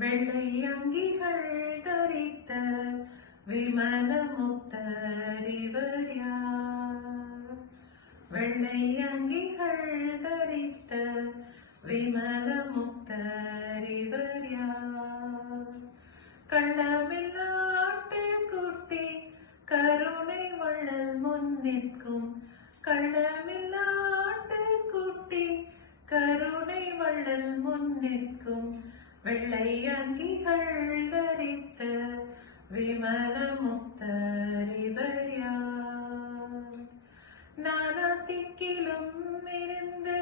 வெள்ளை அங்கிகள் தரித்த விமல முத்தரிவர் யார்? வெள்ளை அங்கிகள் தரித்த விமல முத்தரிவர் யார்? கள்ளமில்லாட்டு குட்டி கருணை வள்ளல் முன் நிற்கும் கள்ளமில்லாட்டு குட்டி கருணை வள்ளல் முன் நிற்கும் வெள்ளை அங்கிகள் தரித்த விமல முத்தரிவர் யார்? நானாத்திக்கிலும் இருந்து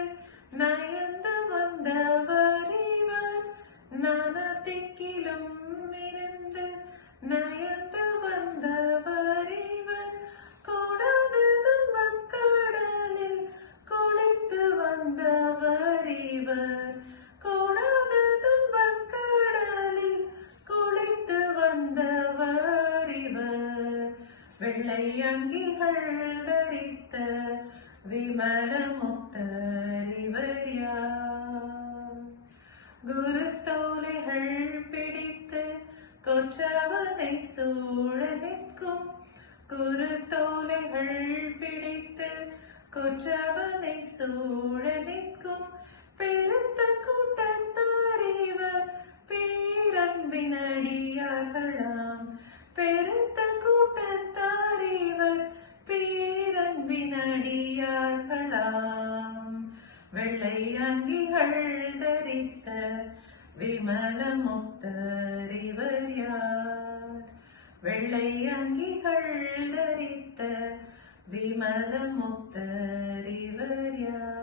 நயந்து வந்தவர் இவர். நானாத்திக்கிலும் இருந்து நயந்து வந்தவர் இவர். கோடாது துன்பக்கடலில் குளித்து வந்தவர் இவர். கோடாது துன்பக்கடலில் குளித்து வந்தவர் இவர். வெள்ளை அங்கிகள் தரித்த விமல முத்தரிவர் யார்? குரு தோலைகள் பிடித்து கொற்றவனை சூழ நிற்கும் குரு தோலைகள் பிடித்து கொற்றவனை சூழ நிற்கும் பெருத்த கூட்டத்தார் இவர் பேரன்பினடியார்களாம். பெருத்த கூட்டத்தார் இவர் பேரன்பினடியார்களாம். வெள்ளை அங்கிகள் தரித்த விமல முத்தரிவர் யார்? வெள்ளை அங்கிகள் தரித்த விமல முத்தரிவர் யார்?